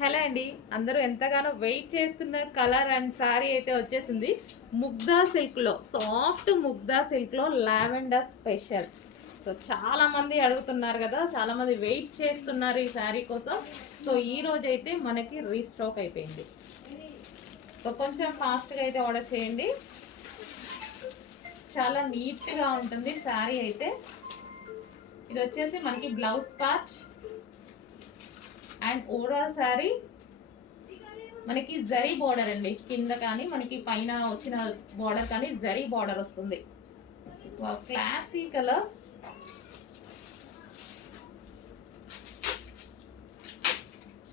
Hello అండి, అందరూ ఎంతగానో వెయిట్ చేస్తున్న కలర్ అండ్ శారీ అయితే వచ్చేసింది. ముగ్దా సిల్క్లో, సాఫ్ట్ ముగ్దా సిల్క్లో లావెండర్ స్పెషల్. సో చాలామంది అడుగుతున్నారు కదా, చాలామంది వెయిట్ చేస్తున్నారు ఈ శారీ కోసం. సో ఈ రోజు అయితే మనకి రీస్టాక్ అయిపోయింది. సో కొంచెం ఫాస్ట్గా అయితే ఆర్డర్ చేయండి. చాలా నీట్గా ఉంటుంది శారీ అయితే. ఇది వచ్చేసి మనకి blouse part and overall sari మనకి జరీ బార్డర్ అండి. కింద కానీ మనకి పైన వచ్చిన బార్డర్ కానీ జరీ బార్డర్ వస్తుంది. క్లాసీ కలర్,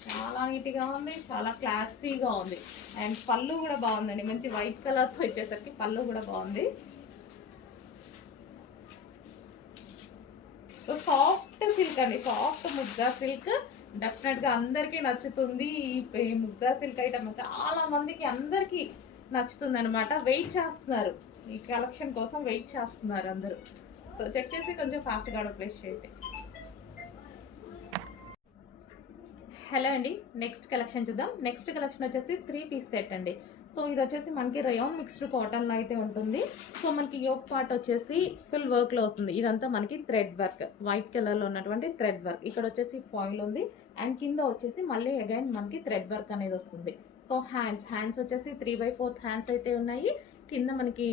చాలా నీట్గా ఉంది, చాలా క్లాసీగా ఉంది. అండ్ పళ్ళు కూడా బాగుందండి, మంచి వైట్ కలర్తో వచ్చేసరికి పళ్ళు కూడా బాగుంది. సో సాఫ్ట్ సిల్క్ అండి, సాఫ్ట్ ముగ్గా సిల్క్. డెఫినెట్గా అందరికీ నచ్చుతుంది. ఈ ముగ్దా సిల్క్ ఐటమ్ చాలా మందికి అందరికీ నచ్చుతుంది అనమాట. వెయిట్ చేస్తున్నారు ఈ కలెక్షన్ కోసం, వెయిట్ చేస్తున్నారు అందరూ. సో చెక్ చేసి కొంచెం ఫాస్ట్గా ఆర్డర్ ప్లేస్ చేయండి. హలో అండి, నెక్స్ట్ కలెక్షన్ చూద్దాం. నెక్స్ట్ కలెక్షన్ వచ్చేసి 3 పీస్ సెట్ అండి. సో ఇది వచ్చేసి మనకి రయాన్ మిక్స్డ్ కాటన్లో అయితే ఉంటుంది. సో మనకి యోక్ పార్ట్ వచ్చేసి ఫుల్ వర్క్లో వస్తుంది. ఇదంతా మనకి థ్రెడ్ వర్క్, వైట్ కలర్లో ఉన్నటువంటి థ్రెడ్ వర్క్. ఇక్కడ వచ్చేసి ఫాయిల్ ఉంది అండ్ కింద వచ్చేసి మళ్ళీ అగైన్ మనకి థ్రెడ్ వర్క్ అనేది వస్తుంది. సో హ్యాండ్స్ వచ్చేసి 3/4 హ్యాండ్స్ అయితే ఉన్నాయి. కింద మనకి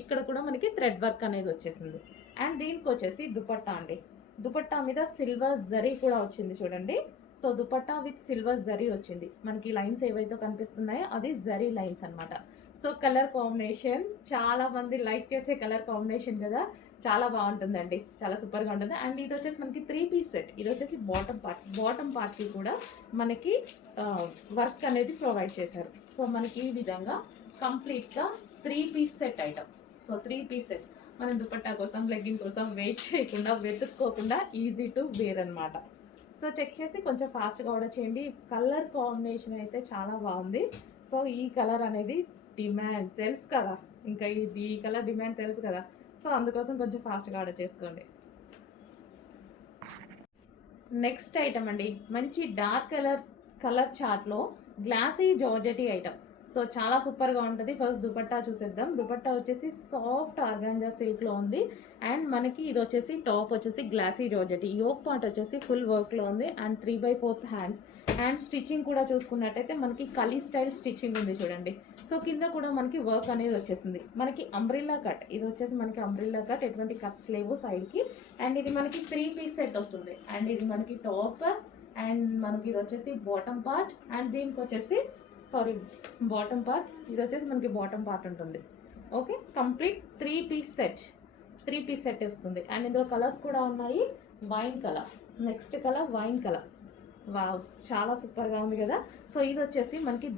ఇక్కడ కూడా మనకి థ్రెడ్ వర్క్ అనేది వచ్చేసింది. అండ్ దీనికి వచ్చేసి దుపట్టా అండి. దుపట్టా మీద సిల్వర్ జరీ కూడా వచ్చింది చూడండి. So dupatta with silver zari వచ్చింది. మనకి లైన్స్ ఏవైతే కనిపిస్తున్నాయో అది జరీ లైన్స్ అనమాట. సో కలర్ కాంబినేషన్ చాలా మంది లైక్ చేసే కలర్ కాంబినేషన్ కదా, చాలా బాగుంటుందండి, చాలా సూపర్గా ఉంటుంది. అండ్ ఇది వచ్చేసి మనకి 3 పీస్ సెట్. ఇది వచ్చేసి బాటమ్ పార్ట్కి కూడా మనకి వర్క్ అనేది ప్రొవైడ్ చేశారు. సో మనకి ఈ విధంగా కంప్లీట్గా 3 piece set item. So 3 piece set మనం దుపట్టా కోసం, లెగ్గింగ్ కోసం వెయిట్ చేయకుండా, వెతుక్కోకుండా ఈజీ టు వేర్ అనమాట. సో చెక్ చేసి కొంచెం ఫాస్ట్గా ఆర్డర్ చేయండి. కలర్ కాంబినేషన్ అయితే చాలా బాగుంది. సో ఈ కలర్ అనేది డిమాండ్ తెలుసు కదా, ఇంకా ఈ కలర్ డిమాండ్ తెలుసు కదా. సో అందుకోసం కొంచెం ఫాస్ట్గా ఆర్డర్ చేసుకోండి. నెక్స్ట్ ఐటమ్ అండి, మంచి డార్క్ కలర్ చార్ట్లో గ్లాసీ జార్జెటీ ఐటమ్. సో చాలా సూపర్గా ఉంటుంది. ఫస్ట్ దుపట్టా చూసేద్దాం. దుపట్టా వచ్చేసి సాఫ్ట్ ఆర్గాంజా సిల్క్లో ఉంది. అండ్ మనకి ఇది వచ్చేసి టాప్ వచ్చేసి గ్లాసీ జార్జెటీ. యోక్ పార్ట్ వచ్చేసి ఫుల్ వర్క్లో ఉంది అండ్ 3/4 హ్యాండ్స్. అండ్ స్టిచ్చింగ్ కూడా చూసుకున్నట్టయితే మనకి కలీ స్టైల్ స్టిచ్చింగ్ ఉంది చూడండి. సో కింద కూడా మనకి వర్క్ అనేది వచ్చేసింది. మనకి అంబ్రిల్లా కట్, ఇది వచ్చేసి మనకి అంబ్రిల్లా కట్, ఎటువంటి కట్స్ లేవు సైడ్కి. అండ్ ఇది మనకి 3 పీస్ సెట్ వస్తుంది. అండ్ ఇది మనకి టాప్ అండ్ మనకి ఇది వచ్చేసి బాటమ్ పార్ట్. అండ్ దీనికి వచ్చేసి బాటమ్ పార్ట్, ఇది వచ్చేసి మనకి బాటమ్ పార్ట్ ఉంటుంది. ఓకే, కంప్లీట్ 3 పీస్ సెట్ వస్తుంది. అండ్ ఇందులో కలర్స్ కూడా ఉన్నాయి. Wine colour, next colour wine colour. Wow, చాలా సూపర్గా ఉంది కదా. సో ఇది వచ్చేసి మనకి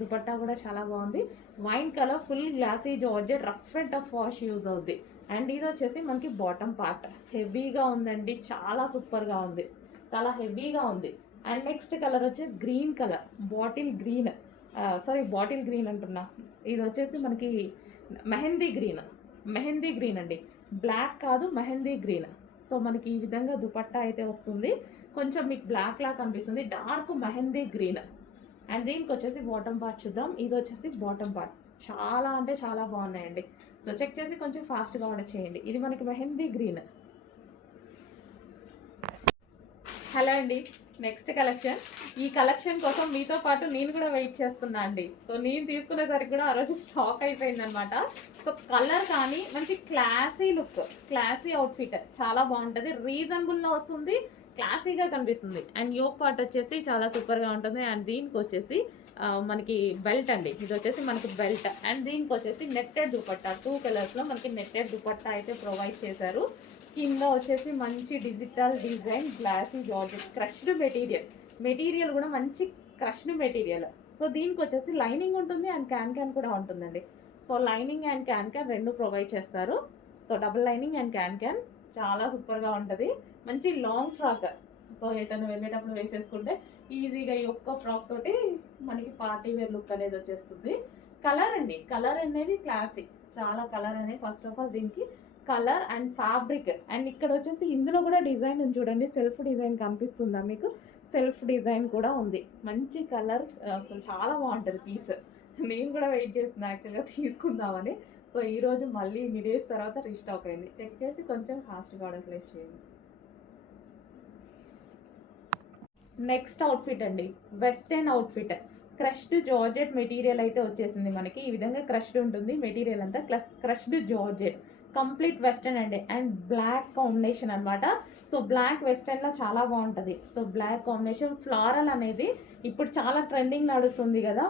దుపట్టా కూడా చాలా బాగుంది. Wine colour, full glossy georgette, rough and tough wash use అవుద్ది. అండ్ ఇది వచ్చేసి మనకి బాటమ్ పార్ట్. హెవీగా ఉందండి, చాలా సూపర్గా ఉంది, చాలా హెవీగా ఉంది. అండ్ నెక్స్ట్ కలర్ వచ్చి గ్రీన్ కలర్, బాటిల్ గ్రీన్ అంటున్నా. ఇది వచ్చేసి మనకి మెహందీ గ్రీన్ అండి, బ్లాక్ కాదు మెహందీ గ్రీన్. సో మనకి ఈ విధంగా దుపట్టా అయితే వస్తుంది. కొంచెం మీకు బ్లాక్ లా కనిపిస్తుంది, డార్క్ మెహందీ గ్రీన్. అండ్ దీనికి వచ్చేసి బాటమ్ పార్ట్ చూద్దాం. ఇది వచ్చేసి బాటమ్ పార్ట్, చాలా అంటే చాలా బాగున్నాయండి. సో చెక్ చేసి కొంచెం ఫాస్ట్గా ఆర్డర్ చేయండి. ఇది మనకి మెహందీ గ్రీన్. హలో అండి, నెక్స్ట్ కలెక్షన్. ఈ కలెక్షన్ కోసం మీతో పాటు నేను కూడా వెయిట్ చేస్తున్నా అండి. సో నేను తీసుకునేసరికి కూడా ఆ రోజు స్టాక్ అయిపోయింది అనమాట. సో కలర్ కానీ మంచి క్లాసీ లుక్, క్లాసీ అవుట్ఫిట్ చాలా బాగుంటుంది. రీజనబుల్లో వస్తుంది, క్లాసీగా కనిపిస్తుంది. అండ్ యోక్ పార్ట్ వచ్చేసి చాలా సూపర్గా ఉంటుంది. అండ్ దీనికి వచ్చేసి మనకి బెల్ట్ అండి. ఇది వచ్చేసి మనకి బెల్ట్. అండ్ దీనికి వచ్చేసి నెట్టెడ్ దుపట్టా, 2 కలర్స్లో మనకి నెట్టెడ్ దుపట్టా అయితే ప్రొవైడ్ చేశారు. కింద వచ్చేసి మంచి digital design glossy georgette, crushed material కూడా మంచి క్రష్డ్ మెటీరియల్. సో దీనికి వచ్చేసి లైనింగ్ ఉంటుంది అండ్ క్యాన్ కూడా ఉంటుందండి. సో లైనింగ్ అండ్ క్యాన్ రెండు ప్రొవైడ్ చేస్తారు. So double lining and can చాలా సూపర్గా ఉంటుంది. మంచి లాంగ్ ఫ్రాక్, సో ఎటన్నా వెళ్ళేటప్పుడు వేసేసుకుంటే ఈజీగా ఈ ఒక్క ఫ్రాక్ తోటి మనకి పార్టీ వేర్ లుక్ అనేది వచ్చేస్తుంది. కలర్ అండి, కలర్ అనేది క్లాసిక్, చాలా కలర్ అనేది. ఫస్ట్ ఆఫ్ ఆల్ దీనికి కలర్ అండ్ ఫ్యాబ్రిక్. అండ్ ఇక్కడ వచ్చేసి ఇందులో కూడా డిజైన్ ఉంది చూడండి, సెల్ఫ్ డిజైన్ కనిపిస్తుందా మీకు. సెల్ఫ్ డిజైన్ కూడా ఉంది. మంచి కలర్, అసలు చాలా బాగుంటుంది పీస్. నేను కూడా వెయిట్ చేస్తున్నా యాక్చువల్గా తీసుకుందామని. సో ఈరోజు మళ్ళీ ఇన్ని డేస్ తర్వాత రీస్టాక్ అయింది. చెక్ చేసి కొంచెం ఫాస్ట్గా ఆర్డర్ ప్లేస్ చేయండి. నెక్స్ట్ అవుట్ఫిట్ అండి, western outfit. Crushed georgette material అయితే వచ్చేసింది మనకి. ఈ విధంగా క్రష్డ్ ఉంటుంది మెటీరియల్ అంతా, క్రష్డ్ జార్జెట్, కంప్లీట్ వెస్టర్న్ అండి. అండ్ బ్లాక్ కాంబినేషన్ అనమాట. సో బ్లాక్ వెస్టర్న్లో చాలా బాగుంటుంది. సో బ్లాక్ కాంబినేషన్, ఫ్లారల్ అనేది ఇప్పుడు చాలా ట్రెండింగ్ నడుస్తుంది కదా,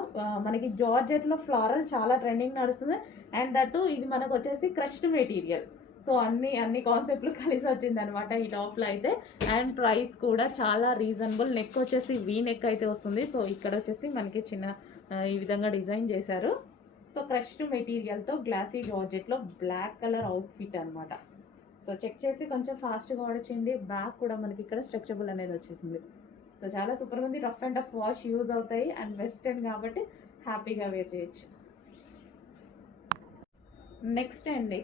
మనకి జార్జెట్లో ఫ్లారల్ చాలా ట్రెండింగ్ నడుస్తుంది. అండ్ దట్టు ఇది మనకు వచ్చేసి క్రష్డ్ మెటీరియల్. సో అన్ని కాన్సెప్ట్లు కలిసి వచ్చింది అనమాట ఈ టాప్లో అయితే. అండ్ ప్రైస్ కూడా చాలా రీజనబుల్. నెక్ వచ్చేసి వీ నెక్ అయితే వస్తుంది. సో ఇక్కడ వచ్చేసి మనకి చిన్న ఈ విధంగా డిజైన్ చేశారు. సో క్రష్డ్ మెటీరియల్తో గ్లాసీ జార్జెట్లో బ్లాక్ కలర్ అవుట్ఫిట్ అనమాట. సో చెక్ చేసి కొంచెం ఫాస్ట్గా ఆర్డర్ చేయండి. బ్యాక్ కూడా మనకి ఇక్కడ స్ట్రెచబుల్ అనేది వచ్చేసింది. సో చాలా సూపర్గా ఉంది. Rough and tough wash use అవుతాయి. అండ్ వెస్టర్న్ కాబట్టి హ్యాపీగా వేర్ చేయొచ్చు. నెక్స్ట్ అండి,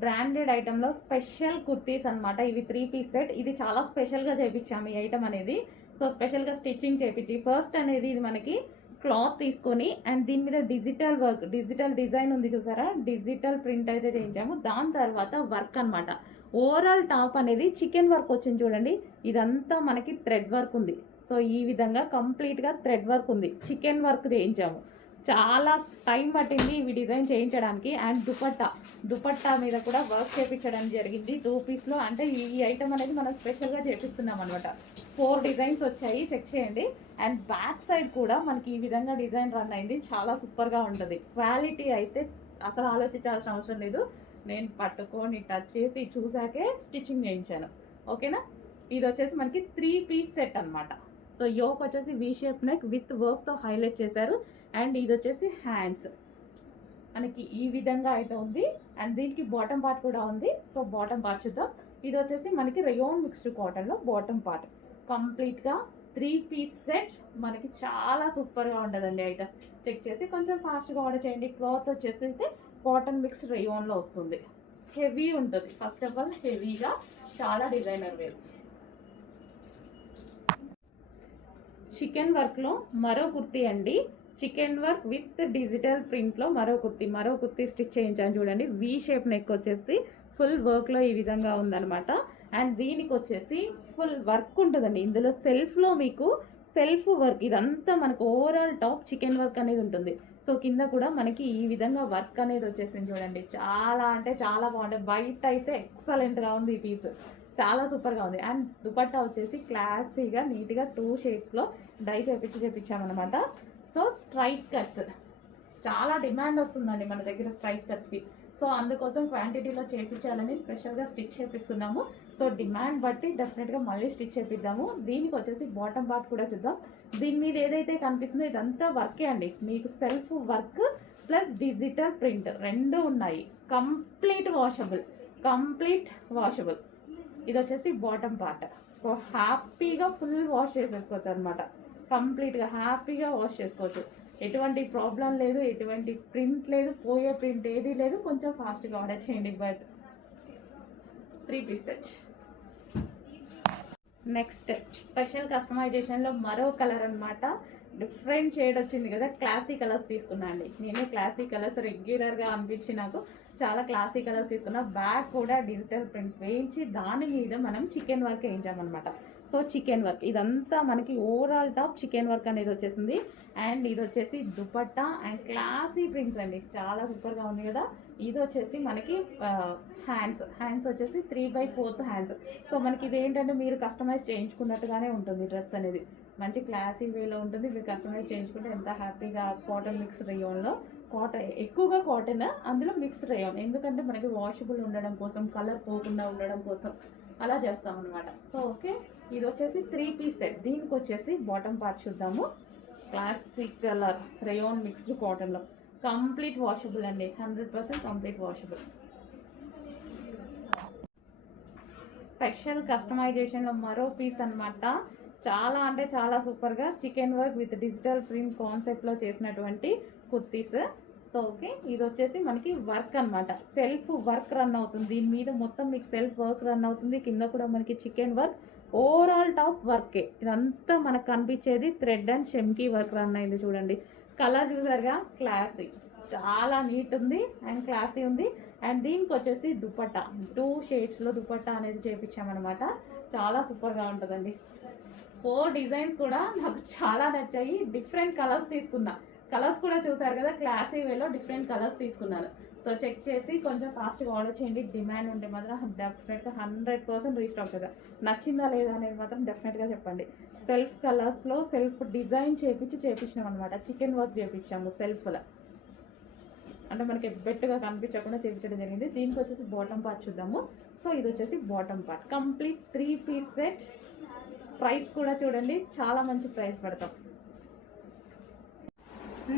బ్రాండెడ్ ఐటెంలో స్పెషల్ కుర్తీస్ అనమాట. ఇవి 3 పీస్ సెట్. ఇది చాలా స్పెషల్గా చేయించాము ఈ ఐటమ్ అనేది. సో స్పెషల్గా స్టిచ్చింగ్ చేయించి, ఫస్ట్ అనేది ఇది మనకి క్లాత్ తీసుకొని అండ్ దీని మీద డిజిటల్ వర్క్, డిజిటల్ డిజైన్ ఉంది చూసారా, డిజిటల్ ప్రింట్ అయితే చేయించాము. దాని తర్వాత వర్క్ అనమాట. ఓవరాల్ టాప్ అనేది చికెన్ వర్క్ వచ్చింది చూడండి. ఇదంతా మనకి థ్రెడ్ వర్క్ ఉంది. సో ఈ విధంగా కంప్లీట్గా థ్రెడ్ వర్క్ ఉంది, చికెన్ వర్క్ చేయించాము. చాలా టైం పట్టింది ఇవి డిజైన్ చేయించడానికి. అండ్ దుపట్టా మీద కూడా వర్క్ చేయించడానికి జరిగింది 2 పీస్లో. అంటే ఈ ఐటమ్ అనేది మనం స్పెషల్గా చేపిస్తున్నాం అనమాట. 4 డిజైన్స్ వచ్చాయి, చెక్ చేయండి. అండ్ బ్యాక్ సైడ్ కూడా మనకి ఈ విధంగా డిజైన్ రన్ అయింది. చాలా సూపర్గా ఉంటుంది. క్వాలిటీ అయితే అసలు ఆలోచించాల్సిన అవసరం లేదు. నేను పట్టుకొని టచ్ చేసి చూసాకే స్టిచ్చింగ్ చేయించాను. ఓకేనా. ఇది వచ్చేసి మనకి 3 పీస్ సెట్ అనమాట. సో యోక్ వచ్చేసి వీ షేప్ నెక్ విత్ వర్క్తో హైలైట్ చేశారు. అండ్ ఇది వచ్చేసి హ్యాండ్స్ మనకి ఈ విధంగా అయితే ఉంది. అండ్ దీనికి బాటమ్ పార్ట్ కూడా ఉంది. సో బాటమ్ పార్ట్ చూద్దాం. ఇది వచ్చేసి మనకి రేయాన్ మిక్స్డ్ కాటన్లో బాటమ్ పార్ట్. కంప్లీట్గా 3 పీస్ సెట్ మనకి చాలా సూపర్గా ఉంటుందండి ఐటమ్. చెక్ చేసి కొంచెం ఫాస్ట్గా ఆర్డర్ చేయండి. క్లాత్ వచ్చేసి అయితే కాటన్ మిక్స్ రేయాన్లో వస్తుంది. హెవీ ఉంటుంది. ఫస్ట్ ఆఫ్ ఆల్ హెవీగా, చాలా డిజైనర్ వేర్. చికెన్ వర్క్లో మరో కుర్తీ అండి. చికెన్ వర్క్ విత్ డిజిటల్ ప్రింట్లో మరో కుర్తీ స్టిచ్ చేయించాను చూడండి. వీ షేప్ నెక్ వచ్చేసి ఫుల్ వర్క్లో ఈ విధంగా ఉందన్నమాట. అండ్ దీనికి వచ్చేసి ఫుల్ వర్క్ ఉంటుందండి. ఇందులో సెల్ఫ్లో మీకు సెల్ఫ్ వర్క్, ఇదంతా మనకు ఓవరాల్ టాప్ చికెన్ వర్క్ అనేది ఉంటుంది. సో కింద కూడా మనకి ఈ విధంగా వర్క్ అనేది వచ్చేసింది చూడండి. చాలా అంటే చాలా బాగుంటుంది. వైట్ అయితే ఎక్సలెంట్గా ఉంది ఈ పీస్, చాలా సూపర్గా ఉంది. అండ్ దుపట్టా వచ్చేసి క్లాసీగా నీట్గా 2 షేడ్స్లో డై చేపించామన్నమాట. సో స్ట్రైట్ కట్స్ చాలా డిమాండ్ వస్తుందండి మన దగ్గర స్ట్రైట్ కట్స్కి. సో అందుకోసం క్వాంటిటీలో చేయించాలని స్పెషల్గా స్టిచ్ చేపిస్తున్నాము. సో డిమాండ్ బట్టి డెఫినెట్గా మళ్ళీ స్టిచ్ చేపిద్దాము. దీనికి వచ్చేసి బాటమ్ పార్ట్ కూడా చూద్దాం. దీని మీద ఏదైతే కనిపిస్తుందో ఇదంతా వర్కే అండి. మీకు self work plus digital print 2 ఉన్నాయి. Complete washable. ఇది వచ్చేసి బాటమ్ పార్ట్. సో హ్యాపీగా ఫుల్ వాష్ చేసేసుకోవచ్చు అనమాట. కంప్లీట్గా హ్యాపీగా వాష్ చేసుకోవచ్చు. ఎటువంటి ప్రాబ్లం లేదు, ఎటువంటి ప్రింట్ లేదు, పోయే ప్రింట్ ఏది లేదు. కొంచెం ఫాస్ట్గా ఆర్డర్ చేయండి. But 3 piece set. Next special కస్టమైజేషన్లో మరో కలర్ అనమాట. డిఫరెంట్ షేడ్ వచ్చింది కదా, క్లాసీ కలర్స్ తీసుకున్నా అండి. నేను క్లాసీ కలర్స్ రెగ్యులర్గా అనిపించి నాకు చాలా క్లాసీ కలర్స్ తీసుకున్నా. బ్యాక్ కూడా డిజిటల్ ప్రింట్ వేయించి దాని మీద మనం చికెన్ వర్క్ వేయించామన్నమాట. సో చికెన్ వర్క్ ఇదంతా మనకి ఓవరాల్ టాప్ చికెన్ వర్క్ అనేది వచ్చేసింది. అండ్ ఇది వచ్చేసి దుపట్టా అండ్ క్లాసీ ప్రింట్స్ అండి, చాలా సూపర్గా ఉంది కదా. ఇది వచ్చేసి మనకి హ్యాండ్స్ వచ్చేసి 3/4 హ్యాండ్స్. సో మనకి ఇది ఏంటంటే మీరు కస్టమైజ్ చేయించుకున్నట్టుగానే ఉంటుంది. డ్రెస్ అనేది మంచి క్లాసీ వేలో ఉంటుంది. మీరు కస్టమైజ్ చేయించుకుంటే ఎంత హ్యాపీగా. కాటన్ మిక్స్ రేయాన్లో, ఎక్కువగా కాటన్, అందులో మిక్స్ రేయాన్. ఎందుకంటే మనకి వాషబుల్ ఉండడం కోసం, కలర్ పోకుండా ఉండడం కోసం అలా చేస్తాం అనమాట. సో ఓకే, ఇది వచ్చేసి 3 పీస్ సెట్. దీనికి వచ్చేసి బాటమ్ పార్ట్ చూద్దాము. క్లాసిక్ కలర్ రేయాన్ మిక్స్డ్ కాటన్లో కంప్లీట్ వాషబుల్ అండి. 100% కంప్లీట్ వాషబుల్. స్పెషల్ కస్టమైజేషన్లో మరో పీస్ అనమాట. చాలా అంటే చాలా సూపర్గా chicken work with digital print కాన్సెప్ట్లో చేసినటువంటి కుర్తీస్. సో ఓకే, ఇది వచ్చేసి మనకి వర్క్ అనమాట. సెల్ఫ్ వర్క్ రన్ అవుతుంది దీని మీద. మొత్తం మీకు సెల్ఫ్ వర్క్ రన్ అవుతుంది. కింద కూడా మనకి చికెన్ వర్క్ ఓవరాల్ టాప్ వర్కే, ఇదంతా మనకు కనిపించేది థ్రెడ్ అండ్ చెమ్కీ వర్క్ రన్ అయింది చూడండి. కలర్ చూసారుగా, క్లాసీ, చాలా నీట్ ఉంది అండ్ క్లాసీ ఉంది. అండ్ దీనికి వచ్చేసి దుపట్టా 2 షేడ్స్లో దుపట్టా అనేది చేపించామన్నమాట. చాలా సూపర్గా ఉంటుందండి. 4 డిజైన్స్ కూడా నాకు చాలా నచ్చాయి. డిఫరెంట్ కలర్స్ తీసుకున్నా, కలర్స్ కూడా చూసారు కదా, క్లాసీ వేలో డిఫరెంట్ కలర్స్ తీసుకున్నాను. సో చెక్ చేసి కొంచెం ఫాస్ట్గా ఆర్డర్ చేయండి. డిమాండ్ ఉంటే మాత్రం డెఫినెట్గా 100% రీస్టాక్ కదా. నచ్చిందా లేదా అనేది మాత్రం డెఫినెట్గా చెప్పండి. సెల్ఫ్ కలర్స్లో సెల్ఫ్ డిజైన్ చేపించాం అనమాట. చికెన్ వర్క్ చేపించాము సెల్ఫ్లో, అంటే మనకి బెట్టుగా కనిపించకుండా చేయించడం జరిగింది. దీనికి వచ్చేసి బాటమ్ పార్ట్ చూద్దాము. సో ఇది వచ్చేసి bottom part, complete 3 piece set. Price కూడా చూడండి, చాలా మంచి ప్రైస్ పెడతాం.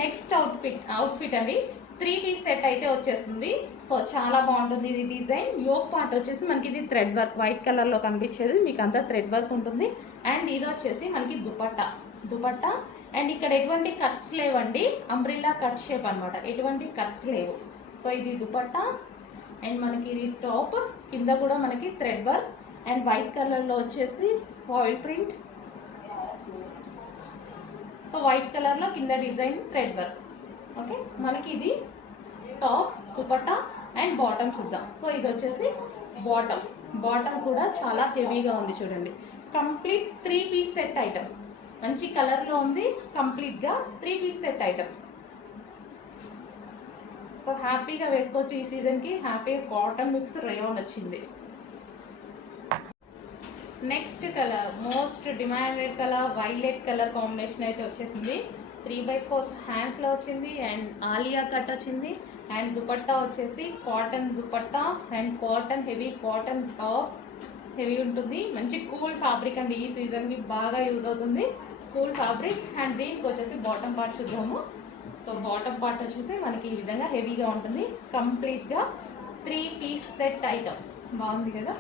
నెక్స్ట్ అవుట్ఫిట్ అండి, 3 పీస్ సెట్ అయితే వచ్చేస్తుంది. సో చాలా బాగుంటుంది ఇది డిజైన్. యోక్ పార్ట్ వచ్చేసి మనకి ఇది థ్రెడ్ వర్క్, వైట్ కలర్లో కనిపించేది మీకు అంతా థ్రెడ్ వర్క్ ఉంటుంది. అండ్ ఇది వచ్చేసి మనకి దుపట్టా అండ్ ఇక్కడ ఎటువంటి కట్స్ లేవండి, అంబ్రిల్లా కట్ షేప్ అనమాట, ఎటువంటి కట్స్ లేవు. సో ఇది దుపట్టా అండ్ మనకి ఇది టాప్, కింద కూడా మనకి థ్రెడ్ వర్క్ అండ్ వైట్ కలర్లో వచ్చేసి ఫాయిల్ ప్రింట్. సో వైట్ కలర్లో కింద డిజైన్ థ్రెడ్ వర్క్. ఓకే, మనకి ఇది టాప్, దుపట్టా అండ్ బాటమ్ చూద్దాం. సో ఇది వచ్చేసి బాటమ్ కూడా చాలా హెవీగా ఉంది చూడండి. కంప్లీట్ 3 పీస్ సెట్ ఐటమ్, మంచి కలర్లో ఉంది. కంప్లీట్గా 3 పీస్ సెట్ ఐటమ్. సో హ్యాపీగా వేసుకోవచ్చు ఈ సీజన్కి. హ్యాపీగా కాటన్ మిక్స్ రేయాన్ వచ్చింది. Next colour, most demanded colour, violet colour combination అయితే వచ్చేసింది. 3/4 హ్యాండ్స్లో వచ్చింది అండ్ ఆలియా కట్ వచ్చింది. అండ్ దుపట్టా వచ్చేసి cotton dupatta and cotton, heavy cotton top, heavy ఉంటుంది. మంచి కూల్ ఫ్యాబ్రిక్ అండి, ఈ సీజన్కి బాగా యూజ్ అవుతుంది కూల్ ఫ్యాబ్రిక్. అండ్ దీనికి వచ్చేసి బాటమ్ పార్ట్ చూద్దాము. సో బాటమ్ పార్ట్ వచ్చేసి మనకి ఈ విధంగా హెవీగా ఉంటుంది. కంప్లీట్గా 3 పీస్ సెట్ ఐటమ్, బాగుంది కదా,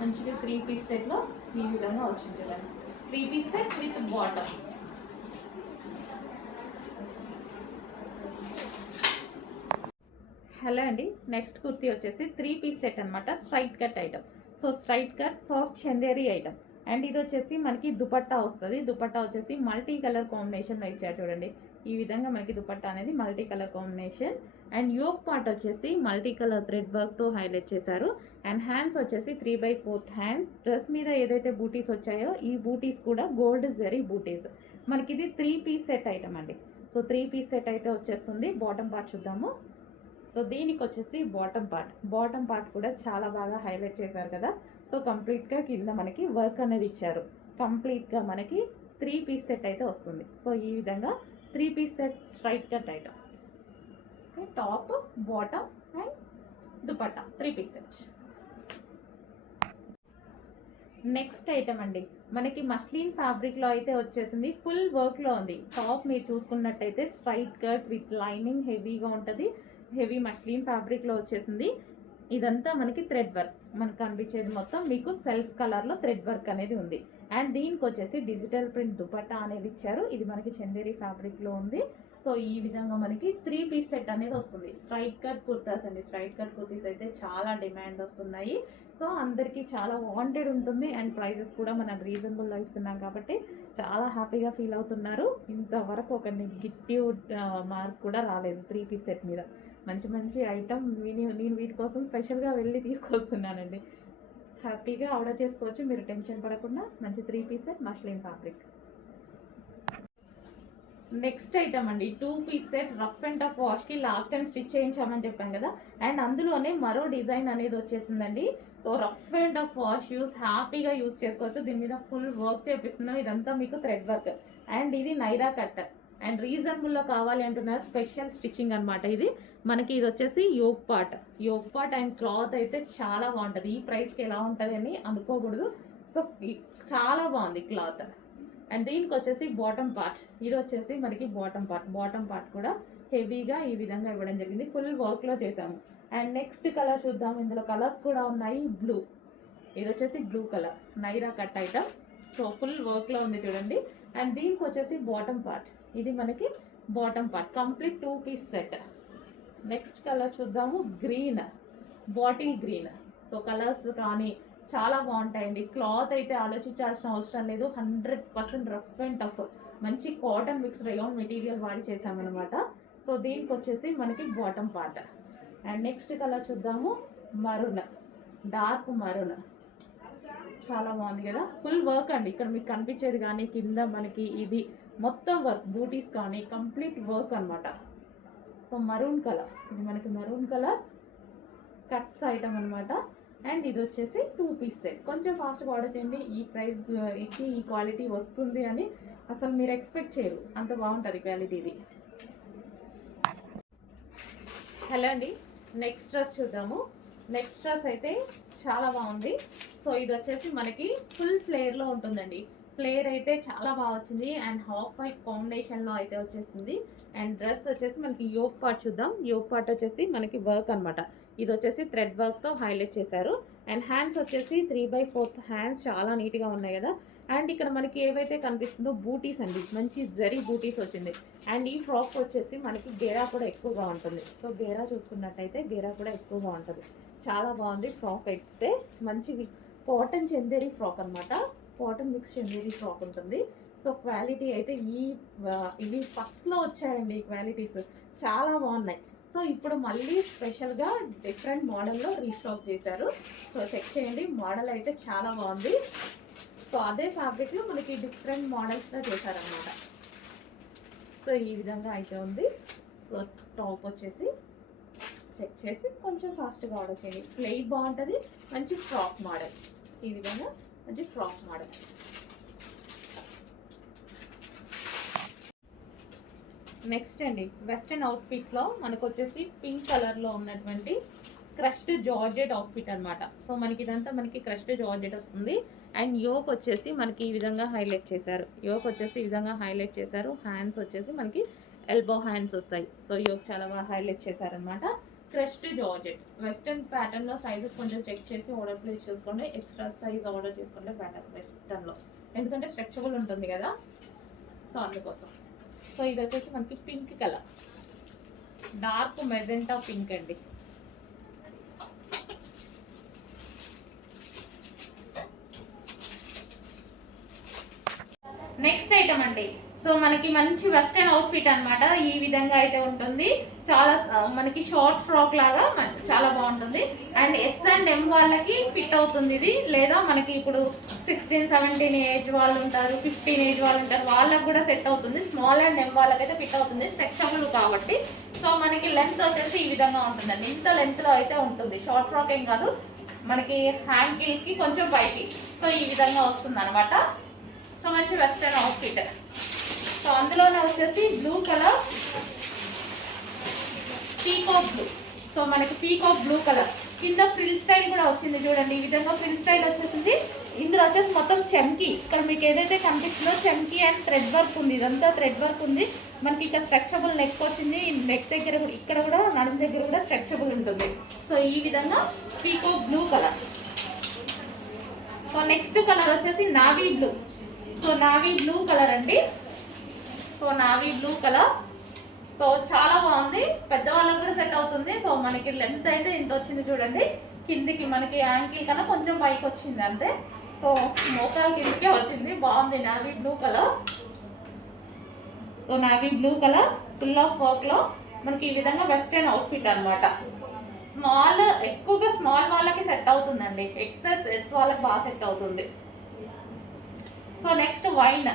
మంచిగా 3 పీస్ సెట్లో ఈ విధంగా వచ్చింది చూడండి. 3 piece set with bottom. Hello అండి, నెక్స్ట్ కుర్తీ వచ్చేసి 3 పీస్ సెట్ అనమాట, straight cut item. So straight cut soft Chanderi item. And ఇది వచ్చేసి మనకి దుపట్టా వస్తుంది. దుపట్టా వచ్చేసి మల్టీ కలర్ కాంబినేషన్లో ఇచ్చారు చూడండి. ఈ విధంగా మనకి దుపట్టా అనేది multi colour combination. And yoke part వచ్చేసి మల్టీ కలర్ థ్రెడ్ వర్క్తో హైలైట్ చేశారు. అండ్ హ్యాండ్స్ వచ్చేసి 3/4 హ్యాండ్స్. డ్రెస్ మీద ఏదైతే బూటీస్ వచ్చాయో ఈ బూటీస్ కూడా గోల్డ్ జరీ బూటీస్. మనకి ఇది 3 పీస్ సెట్ ఐటమ్ అండి. సో 3 పీస్ సెట్ అయితే వచ్చేస్తుంది. బాటమ్ పార్ట్ చూద్దాము. సో దీనికి వచ్చేసి బాటమ్ పార్ట్ కూడా చాలా బాగా హైలైట్ చేశారు కదా. సో కంప్లీట్గా కింద మనకి వర్క్ అనేది ఇచ్చారు. కంప్లీట్గా మనకి 3 పీస్ సెట్ అయితే వస్తుంది. సో ఈ విధంగా 3 piece set straight cut item, top, bottom and dupatta 3 piece set. Next item అండి, మనకి మస్లిన్ ఫ్యాబ్రిక్లో అయితే వచ్చేసింది. ఫుల్ వర్క్లో ఉంది. టాప్ మీరు చూసుకున్నట్టయితే స్ట్రైట్ కట్ విత్ లైనింగ్, హెవీగా ఉంటుంది. హెవీ మస్లిన్ ఫ్యాబ్రిక్లో వచ్చేసింది. ఇదంతా మనకి థ్రెడ్ వర్క్, మనకు కనిపించేది మొత్తం మీకు సెల్ఫ్ కలర్లో థ్రెడ్ వర్క్ అనేది ఉంది. అండ్ దీనికి వచ్చేసి డిజిటల్ ప్రింట్ దుపట్టా అనేది ఇచ్చారు. ఇది మనకి చందేరి ఫ్యాబ్రిక్లో ఉంది. సో ఈ విధంగా మనకి 3 పీస్ సెట్ అనేది వస్తుంది. స్ట్రైట్ కట్ కుర్తాస్ అండి, స్ట్రైట్ కట్ కుర్తీస్ అయితే చాలా డిమాండ్ వస్తున్నాయి. సో అందరికీ చాలా వాంటెడ్ ఉంటుంది. అండ్ ప్రైజెస్ కూడా మనం రీజనబుల్లో ఇస్తున్నాం కాబట్టి చాలా హ్యాపీగా ఫీల్ అవుతున్నారు. ఇంతవరకు ఒక నెగిటివ్ మార్క్ కూడా రాలేదు 3 పీస్ సెట్ మీద. మంచి ఐటమ్ నేను వీటి కోసం స్పెషల్గా వెళ్ళి తీసుకొస్తున్నానండి. హ్యాపీగా ఆర్డర్ చేసుకోవచ్చు, మీరు టెన్షన్ పడకుండా. మంచి 3 piece set muslin fabric. Next item అండి, 2 piece set rough and tough వాష్కి లాస్ట్ టైం స్టిచ్ చేయించామని చెప్పాం కదా. అండ్ అందులోనే మరో డిజైన్ అనేది వచ్చేసిందండి. So rough and tough wash హ్యాపీగా యూస్ చేసుకోవచ్చు. దీని మీద ఫుల్ వర్క్ చేపిస్తున్నాం. ఇదంతా మీకు థ్రెడ్ వర్క్ అండ్ ఇది నైరా కట్ అండ్ రీజనబుల్లో కావాలి అంటున్నారు. స్పెషల్ స్టిచ్చింగ్ అనమాట ఇది. మనకి ఇది వచ్చేసి యోక్ పార్ట్ అండ్ క్లాత్ అయితే చాలా బాగుంటుంది. ఈ ప్రైస్కి ఎలా ఉంటుంది అని అనుకోకూడదు. సో చాలా బాగుంది క్లాత్. అండ్ దీనికి వచ్చేసి బాటమ్ పార్ట్, ఇది వచ్చేసి మనకి బాటమ్ పార్ట్ కూడా హెవీగా ఈ విధంగా ఇవ్వడం జరిగింది. ఫుల్ వర్క్లో చేసాము. అండ్ నెక్స్ట్ కలర్ చూద్దాం. ఇందులో కలర్స్ కూడా ఉన్నాయి. బ్లూ, ఇది వచ్చేసి blue colour Naira cut item. So full వర్క్లో ఉంది చూడండి. అండ్ దీనికి వచ్చేసి బాటమ్ పార్ట్, ఇది మనకి bottom part complete 2 piece set. Next colour చూద్దాము. Green, bottle green. So colours కానీ చాలా బాగుంటాయండి. క్లాత్ అయితే ఆలోచించాల్సిన అవసరం లేదు. 100% రఫ్ అండ్ టఫ్ మంచి కాటన్ మిక్స్ రేయాన్ మెటీరియల్ వాడి చేసామన్నమాట. సో దీనికి వచ్చేసి మనకి bottom part. And next colour చూద్దాము, మరూన్, డార్క్ మరూన్. చాలా బాగుంది కదా, ఫుల్ వర్క్ అండి. ఇక్కడ మీకు కనిపించేది కానీ కింద మనకి ఇది మొత్తం వర్క్, బూటీస్ కానీ కంప్లీట్ వర్క్ అనమాట. సో మరూన్ కలర్, ఇది మనకి మరూన్ కలర్ కట్స్ ఐటమ్ అనమాట. అండ్ ఇది వచ్చేసి 2 పీస్ సెట్. కొంచెం ఫాస్ట్గా ఆర్డర్ చేయండి. ఈ ప్రైస్కి ఈ క్వాలిటీ వస్తుంది అని అసలు మీరు ఎక్స్పెక్ట్ చేయరు, అంత బాగుంటుంది క్వాలిటీ ఇది. హలో అండి, నెక్స్ట్ డ్రెస్ చూద్దాము. నెక్స్ట్ డ్రెస్ అయితే చాలా బాగుంది. సో ఇది వచ్చేసి మనకి ఫుల్ ఫ్లేర్లో ఉంటుందండి. ఫ్లేర్ అయితే చాలా బాగా వచ్చింది అండ్ హాఫ్ వైట్ కాంబినేషన్లో అయితే వచ్చేసింది. అండ్ డ్రెస్ వచ్చేసి మనకి యోక్ పార్ట్ చూద్దాం. యోక్ పార్ట్ వచ్చేసి మనకి వర్క్ అనమాట. ఇది వచ్చేసి థ్రెడ్ వర్క్తో హైలైట్ చేశారు. అండ్ హ్యాండ్స్ వచ్చేసి 3/4 హ్యాండ్స్ చాలా నీట్గా ఉన్నాయి కదా. అండ్ ఇక్కడ మనకి ఏవైతే కనిపిస్తుందో బూటీస్ అండి, మంచి జరీ బూటీస్ వచ్చింది. అండ్ ఈ ఫ్రాక్ వచ్చేసి మనకి గేరా కూడా ఎక్కువగా ఉంటుంది. సో గేరా చూసుకున్నట్టయితే గేరా కూడా ఎక్కువగా ఉంటుంది. చాలా బాగుంది ఫ్రాక్ అయితే. మంచి కాటన్ చందేరి ఫ్రాక్ అనమాట. కాటన్ మిక్స్ చందేరి ఫ్రాక్ ఉంటుంది. సో క్వాలిటీ అయితే ఇవి ఫస్ట్లో వచ్చాయండి. ఈ క్వాలిటీస్ చాలా బాగున్నాయి. సో ఇప్పుడు మళ్ళీ స్పెషల్గా డిఫరెంట్ మోడల్లో రీస్టాక్ చేశారు. సో చెక్ చేయండి, మోడల్ అయితే చాలా బాగుంది. సో అదే ఫ్యాబ్రిక్లో మనకి డిఫరెంట్ మోడల్స్లో చేశారనమాట. సో ఈ విధంగా అయితే ఉంది. సో టాప్ వచ్చేసి చెక్ చేసి కొంచెం ఫాస్ట్గా ఆర్డర్ చేయండి. ప్లెయిన్ బాగుంటుంది, మంచి ఫ్రాక్ మోడల్. ఈ విధంగా మంచి ఫ్రాక్ మోడల్. నెక్స్ట్ అండి, వెస్టర్న్ అవుట్ఫిట్లో మనకు వచ్చేసి పింక్ కలర్లో ఉన్నటువంటి క్రష్డ్ జార్జెట్ అవుట్ఫిట్ అనమాట. సో మనకి ఇదంతా మనకి క్రష్డ్ జార్జెట్ వస్తుంది. అండ్ యోక్ వచ్చేసి మనకి ఈ విధంగా హైలైట్ చేశారు. యోక్ వచ్చేసి ఈ విధంగా హైలైట్ చేశారు. హ్యాండ్స్ వచ్చేసి మనకి ఎల్బో హ్యాండ్స్ వస్తాయి. సో యోక్ చాలా బాగా హైలైట్ చేశారనమాట. క్రష్డ్ జార్జెట్ వెస్టర్న్ ప్యాటర్న్లో సైజెస్ కొంచెం చెక్ చేసి ఆర్డర్ ప్లేస్ చేసుకోండి. ఎక్స్ట్రా సైజ్ ఆర్డర్ చేసుకుంటే బెటర్ వెస్టర్న్లో, ఎందుకంటే స్ట్రెచబుల్ ఉంటుంది కదా. సో అందుకోసం. సో ఇది వచ్చేసి మనకి pink colour, dark magenta pink అండి. నెక్స్ట్ ఐటమ్ అండి. సో మనకి మంచి వెస్టర్న్ అవుట్ఫిట్ అనమాట. ఈ విధంగా అయితే ఉంటుంది. చాలా మనకి షార్ట్ ఫ్రాక్ లాగా చాలా బాగుంటుంది. అండ్ S&M వాళ్ళకి ఫిట్ అవుతుంది ఇది. లేదా మనకి ఇప్పుడు 16-17 ఏజ్ వాళ్ళు ఉంటారు, 15 ఏజ్ వాళ్ళు ఉంటారు, వాళ్ళకి కూడా సెట్ అవుతుంది. స్మాల్ అండ్ M వాళ్ళకైతే ఫిట్ అవుతుంది, స్ట్రెచబుల్ కాబట్టి. సో మనకి లెంత్ వచ్చేసి ఈ విధంగా ఉంటుందండి. ఇంత లెంత్లో అయితే ఉంటుంది. షార్ట్ ఫ్రాక్ ఏం కాదు, మనకి హ్యాంగిల్కి కొంచెం పైకి. సో ఈ విధంగా వస్తుంది అనమాట. సో మంచి వెస్టర్న్ అవుట్ఫిట్. సో అందులోనే వచ్చేసి blue colour, peacock blue. So మనకి పీకాక్ బ్లూ కలర్ కింద ఫ్రిల్ స్టైల్ కూడా వచ్చింది చూడండి. ఈ విధంగా ఫ్రిల్ స్టైల్ వచ్చేసింది. ఇందులో వచ్చేసి మొత్తం చెమ్కి, ఇక్కడ మీకు ఏదైతే కనిపిస్తుందో చెమ్కి అండ్ థ్రెడ్ వర్క్ ఉంది. ఇదంతా థ్రెడ్ వర్క్ ఉంది. మనకి ఇక్కడ స్ట్రెచబుల్ నెక్ వచ్చింది. నెక్ దగ్గర కూడా, ఇక్కడ కూడా నడుము దగ్గర కూడా స్ట్రెచబుల్ ఉంటుంది. సో ఈ విధంగా peacock blue colour. So next colour వచ్చేసి navy blue. So navy blue colour అండి. So navy blue colour. So చాలా బాగుంది, పెద్దవాళ్ళకి కూడా సెట్ అవుతుంది. సో మనకి లెంత్ అయితే ఇంత వచ్చింది చూడండి. కిందికి మనకి యాంకిల్ కన్నా కొంచెం పైకి వచ్చింది అంతే. సో మోకాల కిందికే వచ్చింది. బాగుంది navy blue colour. So navy blue colour full of వర్క్లో మనకి ఈ విధంగా వెస్టర్న్ అవుట్ఫిట్ అనమాట. స్మాల్, ఎక్కువగా స్మాల్ వాళ్ళకి సెట్ అవుతుందండి. ఎక్సెస్ ఎస్ వాళ్ళకి బాగా సెట్ అవుతుంది. సో నెక్స్ట్ వైన్,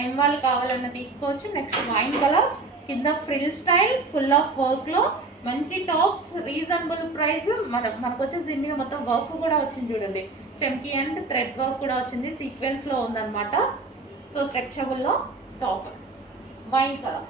M వాళ్ళు కావాలన్నా తీసుకోవచ్చు. నెక్స్ట్ వైన్ కలర్, కింద ఫ్రిల్ స్టైల్, ఫుల్ ఆఫ్ వర్క్లో మంచి టాప్స్, రీజనబుల్ ప్రైస్. మనకు వచ్చేసి దీని మీద మొత్తం వర్క్ కూడా వచ్చింది చూడండి. చెమ్కి అండ్ థ్రెడ్ వర్క్ కూడా వచ్చింది, సీక్వెన్స్లో ఉందన్నమాట. సో స్ట్రెచబుల్లో టాప్, వైన్ కలర్.